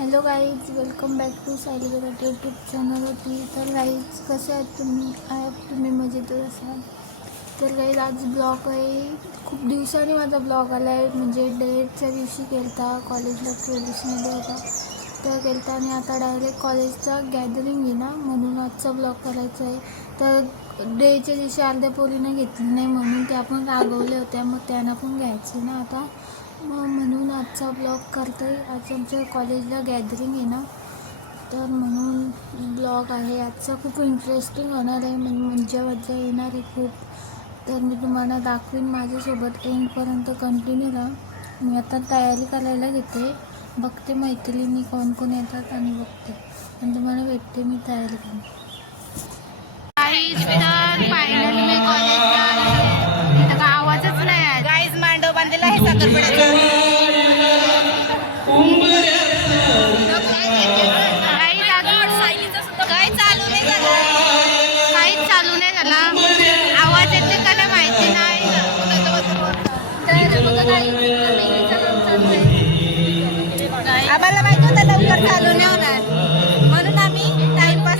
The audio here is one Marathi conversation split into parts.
Hello guys welcome back to Sayali YouTube channel होती तर गाईज कसे आहेत तुम्ही? आय तुम्ही मजेतच असाल? तर गाईज आज ब्लॉग आहे. खूप दिवसांनी माझा ब्लॉग आला आहे म्हणजे डेटच्या दिवशी केलता कॉलेजला ट्रेडिशनमध्ये होता. तर केलता आणि आता डायरेक्ट कॉलेजचा गॅदरिंग आहे ना म्हणून आजचा ब्लॉग करायचा आहे. तर डेच्या दिवशी अर्ध्या पोरीनं घेतली नाही म्हणून त्या पण रागवल्या होत्या. मग त्यांना पण घ्यायचं ना आता. मग म्हणून आजचा ब्लॉग करते आज आमच्या कॉलेजला गॅदरिंग आहे ना तर म्हणून ब्लॉग आहे. आजचा खूप इंटरेस्टिंग होणार आहे. म्हणजे मज्जा येणार आहे खूप. तर मी तुम्हाला दाखवीन माझ्यासोबत. एंडपर्यंत कंटिन्यू राहा. मी आता तयारी करायला घेते. बघते मैत्रिणी कोण कोण येतात आणि बघते. आणि तुम्हाला भेटते मी तयारी करून. फायनली मी कॉलेजला आवाजच नाही बांधलेला आहे साखरपुड्याचा. काही चालू नाही झालं. काहीच चालू नाही झाला. आवाज येते नाही माहिती नाही. आम्हाला माहीत होतं लवकर चालू नाही होणार. म्हणून आम्ही टाइमपास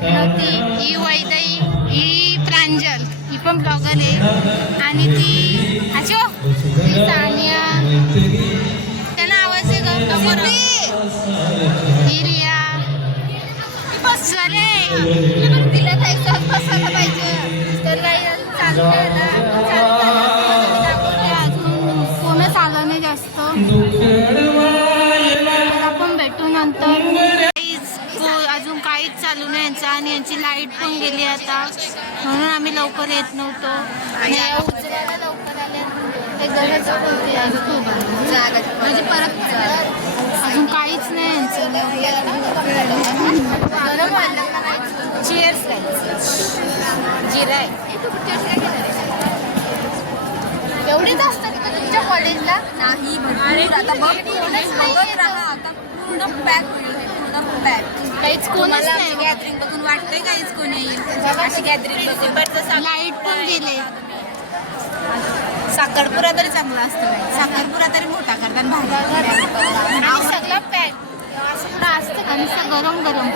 ब्लॉग होती ही वैदई ही प्रांजल. ही पण ब्लॉगर आहे आणि ती अशो हो, ही सानिया. त्यांना आवाज आहे का ही रिया. स्वरे तिला जायचं बसायला पाहिजे. तर नाही चालू आहे चालू पण गेली आता. म्हणून आम्ही लवकर येत नव्हतो. आणि लवकर आले. म्हणजे परत अजून काहीच नाही यांचं. गरम व्हायला चिअर्स जिरा आहे. एवढीच असतात का तुमच्या कॉलेजला नाही आता बघ पूर्ण पॅक होईल. पूर्ण पॅक काहीच कोणच नाही. गॅदरिंग बघून वाटतंय काहीच कोणी येईल? अशी गॅदरिंग बघून. लाइट पण गेले साखरपुरा तरी चांगला असतो. साखरपुरा तरी मोठा करतात भारी सगळं पॅक असं पुढं असतं आणि असं गरम गरम.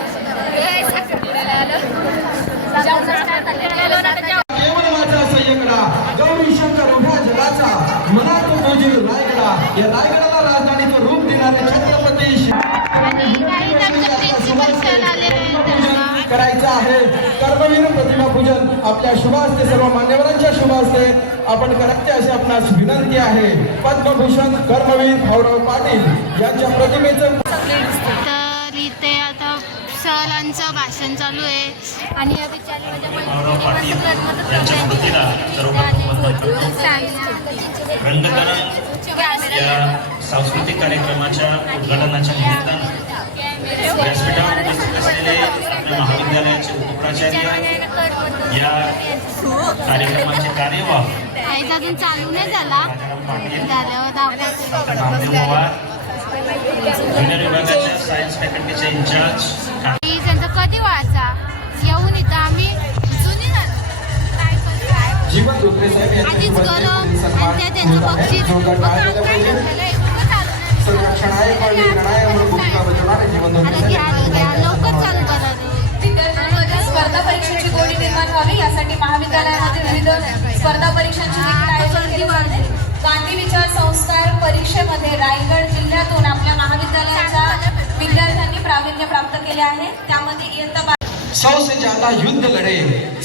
केवळ माझा सय्यकडा गौरी शंकर उभ्या जगाचा मनात पूजील रायगडा. या रायगडाला राजधानीचं रूप देणारे छत्रपती पूजन आपल्या शुभ हस्ते सर्व मान्यवरांच्या शुभ हस्ते आपण करायचे असे आपणास विनंती आहे. पद्मभूषण कर्मवीर भाऊराव पाटील यांच्या प्रतिमेचं तर इथे आता सरांचं भाषण चालू आहे. आणि या बिचारी माझ्या भाऊराव पाटील मैत्रिणीला यांच्या स्मृतीला सर्वप्रथम रंगकरण या सांस्कृतिक कार्यक्रमाच्या उद्घाटनाच्या निमित्तानं व्यासपीठावर उपस्थित असलेले महाविद्यालयाचे उपप्राचार्य या कार्यक्रमाचे कार्यवाह अजून चालू नाही झाला. नामदेव पवार ज्युनियर विभागाच्या सायन्स फॅकल्टीचे इंचार्ज की त्यांचा कधी व्हायचा येऊन इथं आम्ही जुनी आधीच गरम आणि त्या त्यांचं बक्षीस. संरक्षणाय लवकर चालू करा. गोडी निर्माण व्हावी यासाठी महाविद्यालयामध्ये विविध स्पर्धा परीक्षांची देखील आयोजन गांधी विचार संस्कार परीक्षेमध्ये रायगड जिल्ह्यातून आपल्या महाविद्यालयाच्या विद्यार्थ्यांनी प्रावीण्य प्राप्त केले आहे. त्यामध्ये इयत्ता सौ से ज्यादा युद्ध लड़े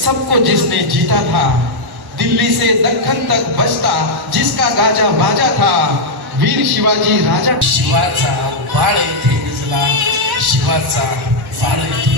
सबको जिसने जीता था। दिल्ली से दक्खन तक बसता जिसका गाजा बाजा था वीर शिवाजी राजा शिवाचा बाळ येथे भिजला शिवाचा येथे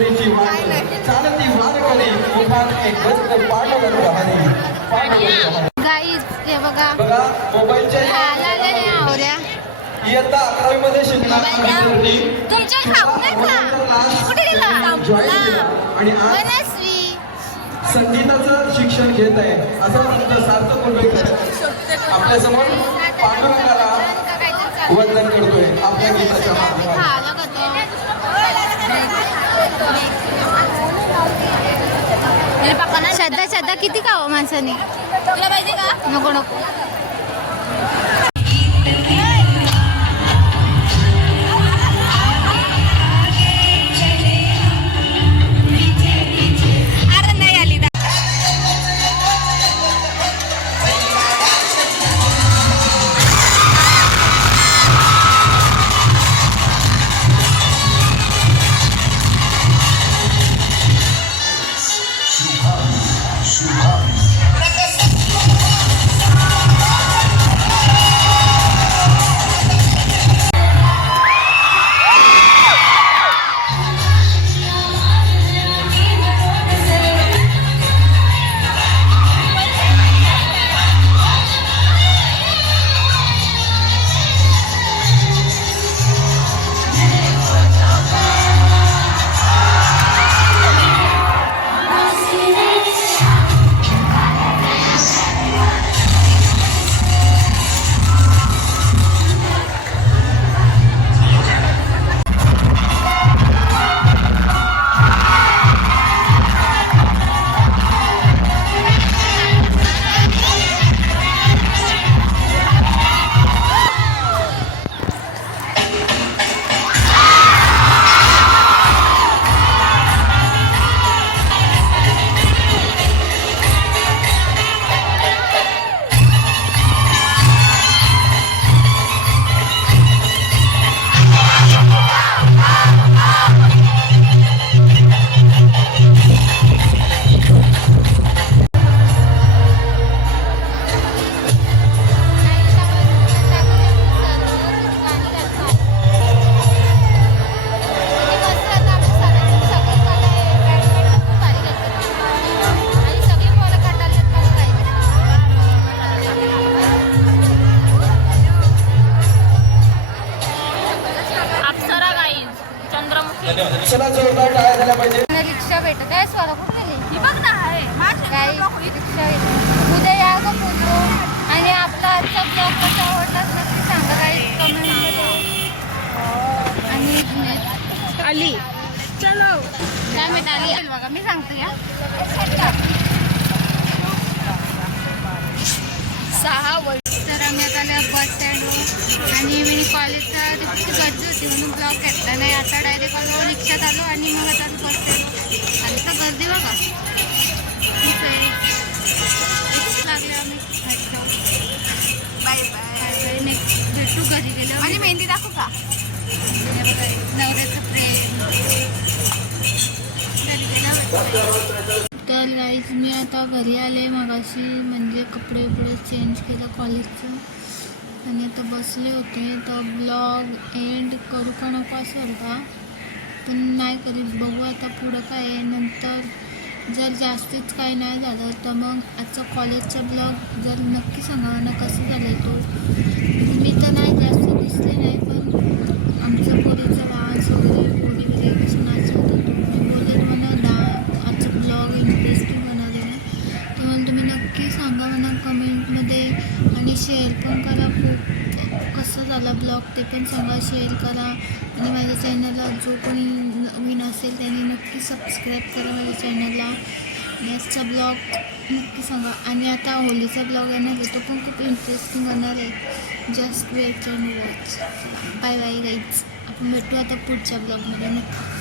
समान एक गस्त पांडवन बहारी पांडवन बहारी गाईज हे बघा. बघा मोबाईलच्या आवऱ्या. इयत्ता अकरावी मध्ये शिकणार तुमच्या खाऊ नका. कुठे आणि आज संगीताचं शिक्षण घेत आहे. असं म्हणतं सार्थक कुलबेकर आपल्यासमोर पांडुरंगाला वंदन करतोय. आपल्या गीताच्या माध्यमातून. श्रद्धा श्रद्धा किती खावं माणसाने? तुला पाहिजे का? नको नको. झाल्या पाहिजे. रिक्षा भेटत आहे ही बघ ना आहे काही रिक्षा भेटत उद्या या आणि आपला आजचा ब्लॉग कसा आवडला नक्की सांगा काही कमेंटमध्ये आणि आली चलो. काय मिळाली बघा मी सांगते या सहा वर्ष तर आम्ही आता आलो बस स्टँडवर आणि मी कॉलेजचा म्हणून ब्लॉक घेतला नाही आता डायरेक्ट आलो रिक्षात आलो आणि मग आता बस स्टँडवर आणि आता गर्दी बघा. खूप आहे. लागले आम्ही. Bye bye. नेक्स्ट भेटू घरी गेलो आणि मेहंदी दाखवू का? नवऱ्याचं प्रेम. तर गाईज मी आता घरी आले मगाशी. म्हणजे कपडे बिपडे चेंज केलं कॉलेजचं आणि आता बसले होते. तर ब्लॉग एंड करू का नको असं होता पण नाही करीत. बघू आता पुढं काय आहे. नंतर जर जास्तीच काही नाही झालं तर मग आजचा कॉलेजचा ब्लॉग जर नक्की सांगा ना कसं झालं तो. मी तर नाही जास्त दिसले नाही पण आमचं खूप ब्लॉग ते पण सांगा शेअर करा. आणि माझ्या चॅनलला जो कोणी नवीन असेल त्यांनी नक्की सबस्क्राईब करा माझ्या चॅनलला आणि ब्लॉग नक्की सांगा. आणि आता होलीचा ब्लॉग येणार आहे तो पण खूप इंटरेस्टिंग होणार आहे. Just wait and watch bye bye guys आपण भेटू आता पुढच्या ब्लॉगमध्ये नक्की.